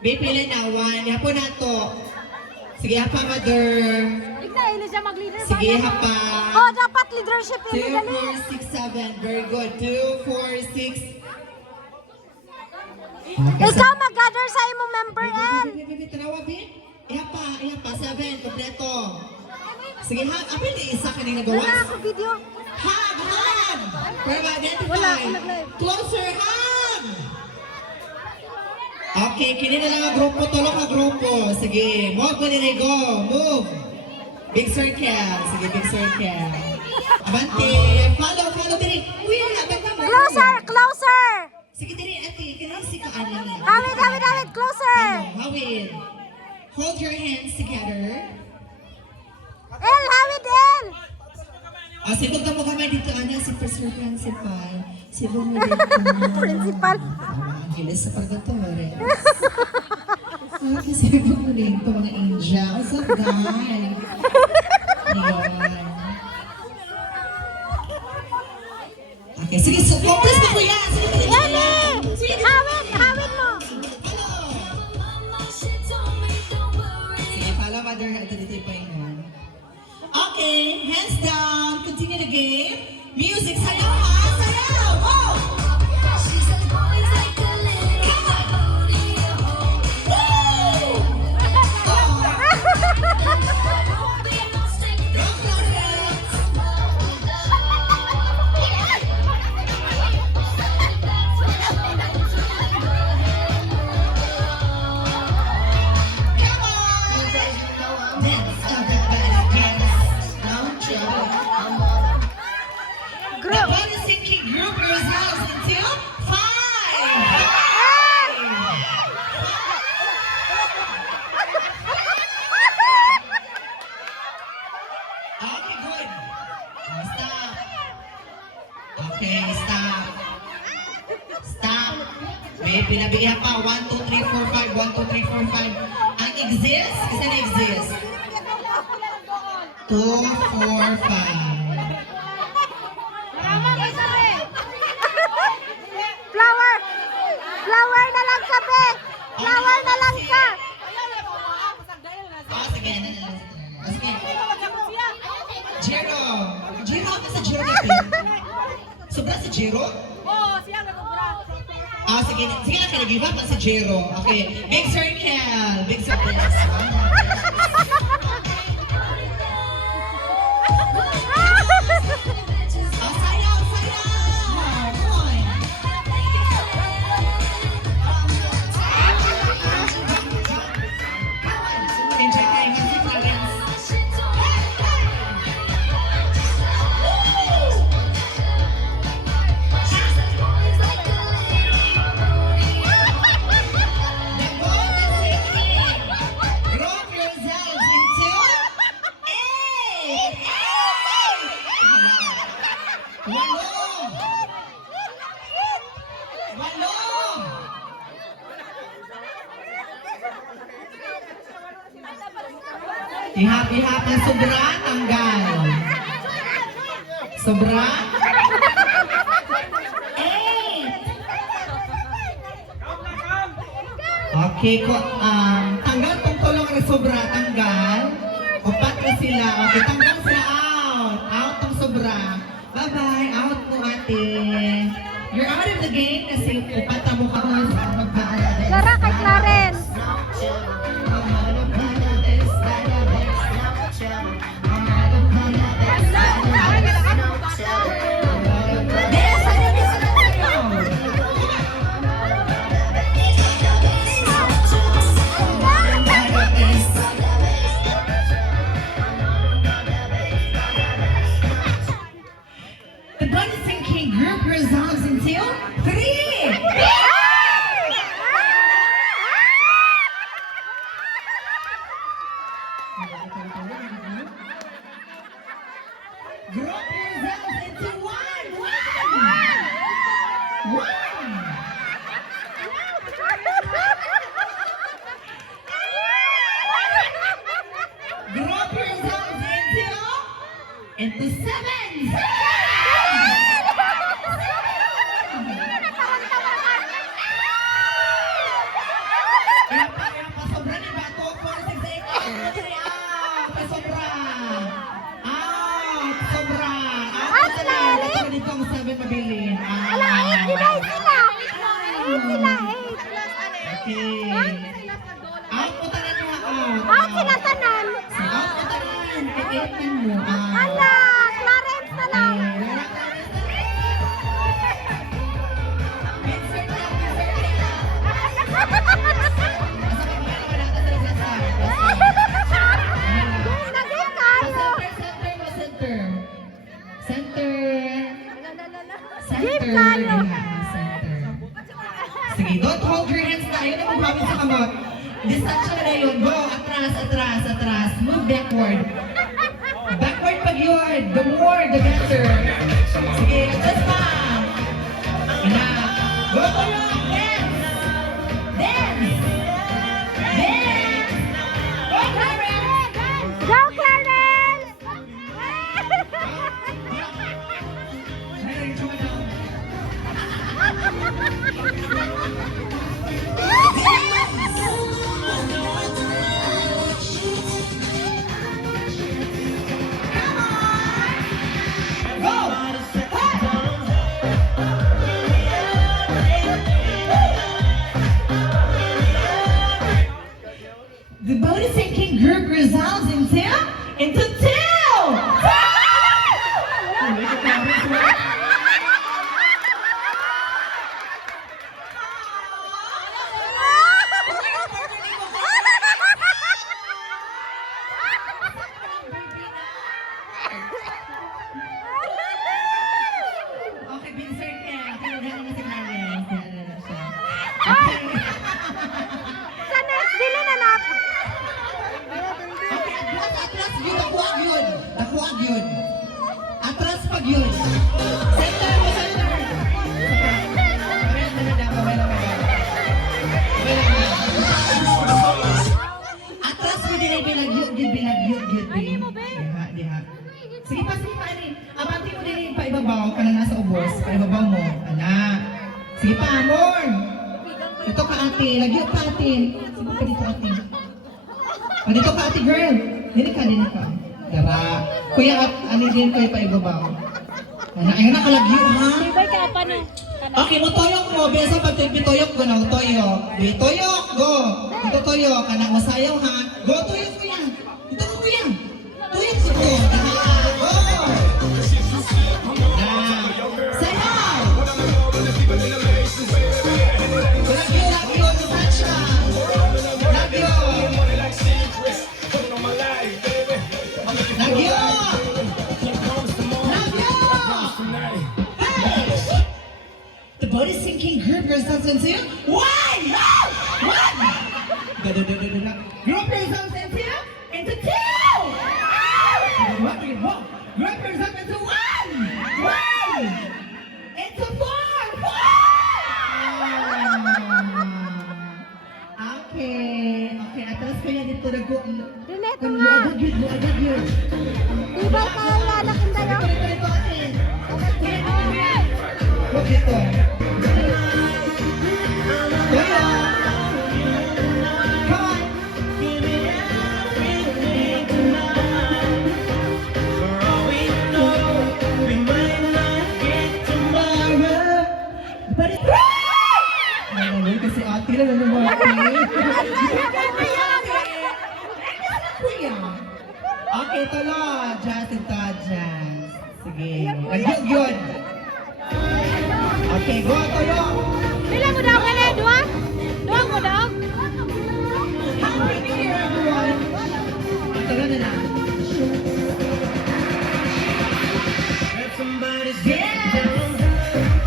May pili na, 1. Hapon na to. Sige, hapa, mother. Hindi siya mag-leader. Sige, hapa. Oh, dapat leadership 2, yun. Dali. 4, 6, 7. Very good. 2, 4, 6. Ikaw mag-gather sa imong member, El. Tanawa, Bin. Ihapa, 7. Kompleto. Sige, hug. Apil na isa ka nang Wala nagawas. ako video. Hug, hug. Para Wala ma-identify. ako nag-live. Closer, hug. Okay, kini na lang ang grupo. Tulong ang grupo. Sige, move mo nila, go. Move. Big circle. Sige, big circle. Abante. Follow, dili. Uy, abante mo. Closer. Sige, dili, ate. Kinasi ka, ani. Hawid, closer. Hawid. Hold your hands together. El, hawid, El. Sibog na mo kamay dito, Ana, si Professor Principal. Sibog mo dito. Principal. Ang gilis sa pagkatores. Sibog mo dito, mga angels. What's up, guys? Ayan. Okay, sige, so focus na ko yan. Eli, hawid mo. Sige, follow, mother. Ito dito pa yun. Okay, hands down. Continue the game. Music, sayaw ha! Sayaw! Wow! Okay, stop. Stop. May pinabigyan pa. 1, 2, 3, 4, 5. 1, 2, 3, 4, 5. Ang exist? Isa na exist. 2, 4, 5. Flower na lang ka, Be. Flower na lang ka. Sige. Sige. Jero. Jero ako sa Jero natin. Sobra sa Jero? Oo, siya nagubra. Sige. Sige lang ka nag-give up sa Jero. Okay. Big circle. Big circle. Sayaw. Come on. Enjoy tayo nga si Clarence. The ball is sinking. Rock yourselves into 8. Walo. Ihap-ihap na sobra, tanggal. Sobra? 8. Okay, tanggal tong tulong na sobra, tanggal. Upat na sila. Okay, tanggal sila out. Out tong sobra. Bye-bye, out po ate. You're out of the game kasi upat na mukha mo sa magpaalala. Lara kay Clarence. The Brothers and King group resolves until 3. Group resolves into 1. Group resolves into 7. Kaya mo. Ala, Clarence na lang. Naging kayo. Jeep kayo. Sige, don't hold your hands na. Yun ang magbabit sa kamot. Distansya na yun. Go, atras, atras, atras. Move backward. Backward pag yun. The more, the better. Sige, atras pa. Ana. Go, tuyo. Dance. Dance. Dance. Go, Clarence. Go, Clarence! Ayun, tama na. The bonus sinking group resolves into two. Okay, Vincent Ken. Tinagalan na si Marian. Tinagalan na siya. Sa next, dili na na. Okay, atras, atras yun. Nakuha yun. Nakuha yun. Atras pag yun. Center mo, center. Atras mo din ay binagyot, binagyot. Diha, diha. Sige pa, ani. Abante mo din yung paibabaw ka na nasa ubos. Paibabaw mo. Ana. Sige pa, amor. Ito ka ate. Lagyot ka ate. Sige pa dito ate. O dito ka ate girl. Dili ka. Dara. Kuya at ano din kayo paibabaw. Ana, ayun na kalagyo ha. Ibay ka pa no. Okay, mo toyok mo. Besa pag bitoyok ko na. Toyok. Bitoyok. Go. Dito toyok. Kana masayaw ha. Go toyok kuya. Dito ko kuya. Toyok ko. Go. Sayaw. Lagyo. Sasha. Lagyo. Lagyo. The boat is sinking. Group yourselves into one. Group yourselves into two. Group yourselves into one. Into four. Okay. Atras ko yan dito. Dili to nga. Agad yun. Ibay ka ang lalak ng dayo. Ito, ate. Huwag dito. Kuya. Come on. But it's Ay, kasi ate lang ano ba? Okay, tolo. Jazz and jazz. Sige. Nagyog-yod. Okay, go, tolo. Pila mo daw ka na, dua? Dua mo daw? Happy New Year, everyone. Tolo na lang. Yes!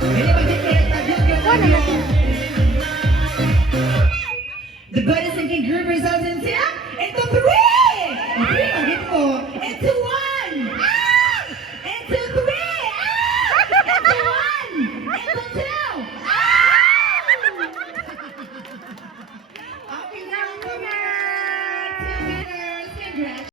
Dili magdikit. Nagyog-yod. Go na natin. The body sinking group results in